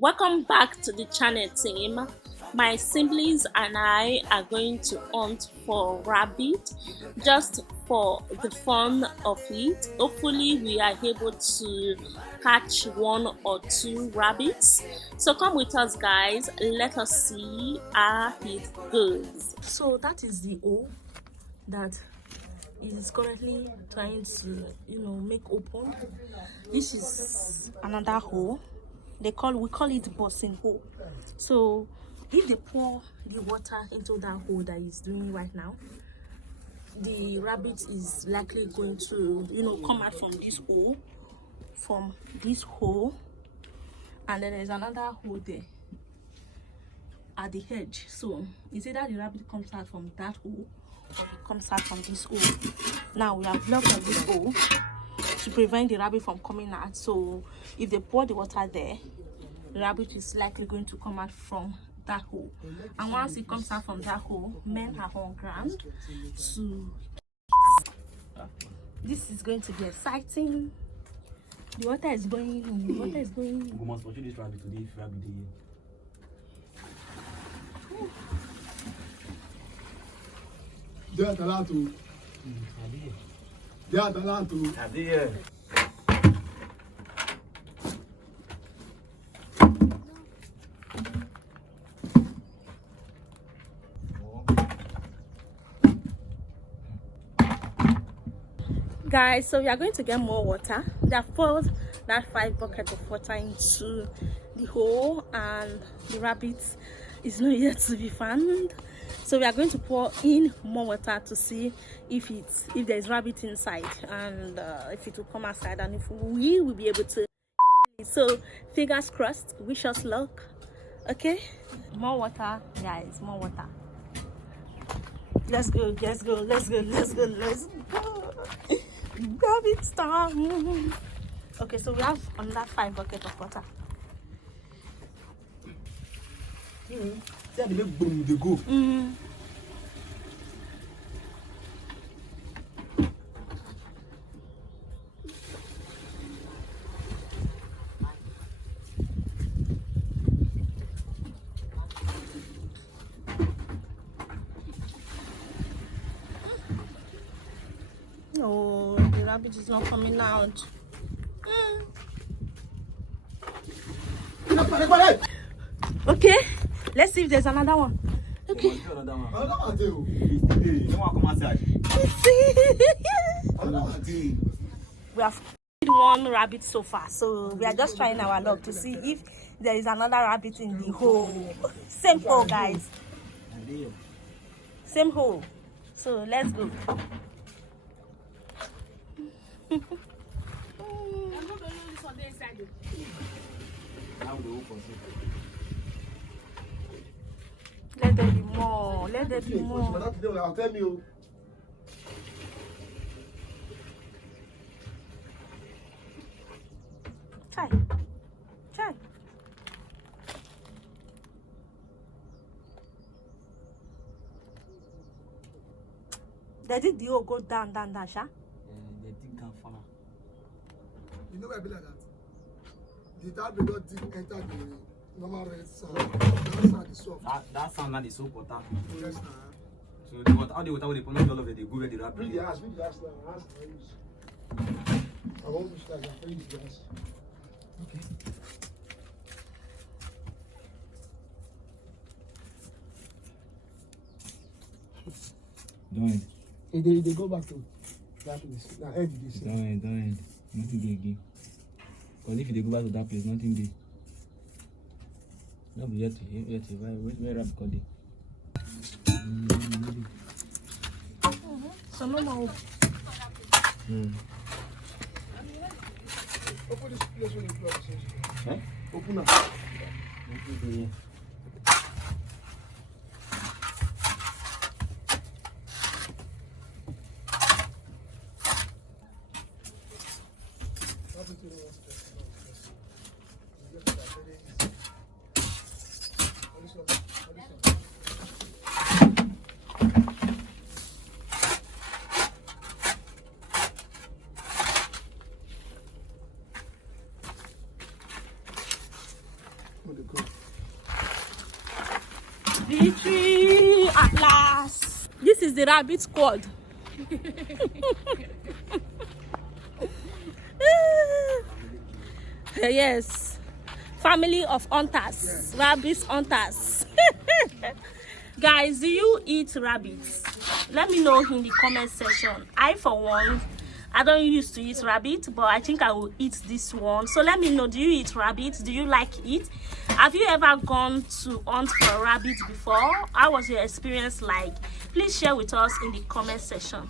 Welcome back to the channel, team. My siblings and I are going to hunt for rabbit just for the fun of it. Hopefully we are able to catch one or two rabbits. So come with us, guys. Let us see how it goes. So that is the hole that is currently trying to make open. This is another hole. We call it bossing hole. So if they pour the water into that hole that is doing right now, the rabbit is likely going to come out from this hole, and then there's another hole there at the edge. So it's either the rabbit comes out from that hole or it comes out from this hole. Now we have blocked up this hole to prevent the rabbit from coming out. So if they pour the water there, the rabbit is likely going to come out from that hole. And once it comes out from that hole, men are on ground to... This is going to be exciting. The water is going in. The water is going in. We must pursue this rabbit today if rabbit is here. Guys, so we are going to get more water. They have poured that 5 buckets of water into the hole, and the rabbit is not yet to be found. So we are going to pour in more water to see if there's rabbit inside, and if it will come outside, and if we will be able to. So fingers crossed. Wish us luck. Okay, more water, guys. More water. Let's go. Let's go. Let's go. Let's go. Let's go. Rabbit time. Okay, so we have another 5 buckets of water. See how they make boom, they go. No, the rabbit is not coming out. Okay, let's see if there's another one. Okay. Another one. No one come outside. We have one rabbit so far, so we are just trying our luck to see if there is another rabbit in the hole. Same hole, guys. Same hole. So let's go. Let there be more. Let there be more. I'll tell you. Try. Try. Did the hole go down, Sha? They think I'm funny. You know why I be like that? The dad will not enter the normal red sound. That sound is soft. That sound now is so water. Yes, So the water, all the water will promote all of it. They go where the rabbit. read the ass now. Ask the use. I won't push that. I use the ass. Okay. Don't. They go back to that place. Now, end this. Don't. Nothing they give. Because if they go back to that place, nothing they. No, yet. Where rabbit called it? So no more. Open this place when you close. Huh? Open up. Okay. What they call? Victory at last. This is the rabbit squad. Yes, family of hunters, yes. Rabbit hunters. Guys, do you eat rabbits? Let me know in the comment section. I, for one, I don't used to eat rabbit, but I think I will eat this one. So let me know, do you eat rabbit? Do you like it? Have you ever gone to hunt for a rabbit before? How was your experience like? Please share with us in the comment section.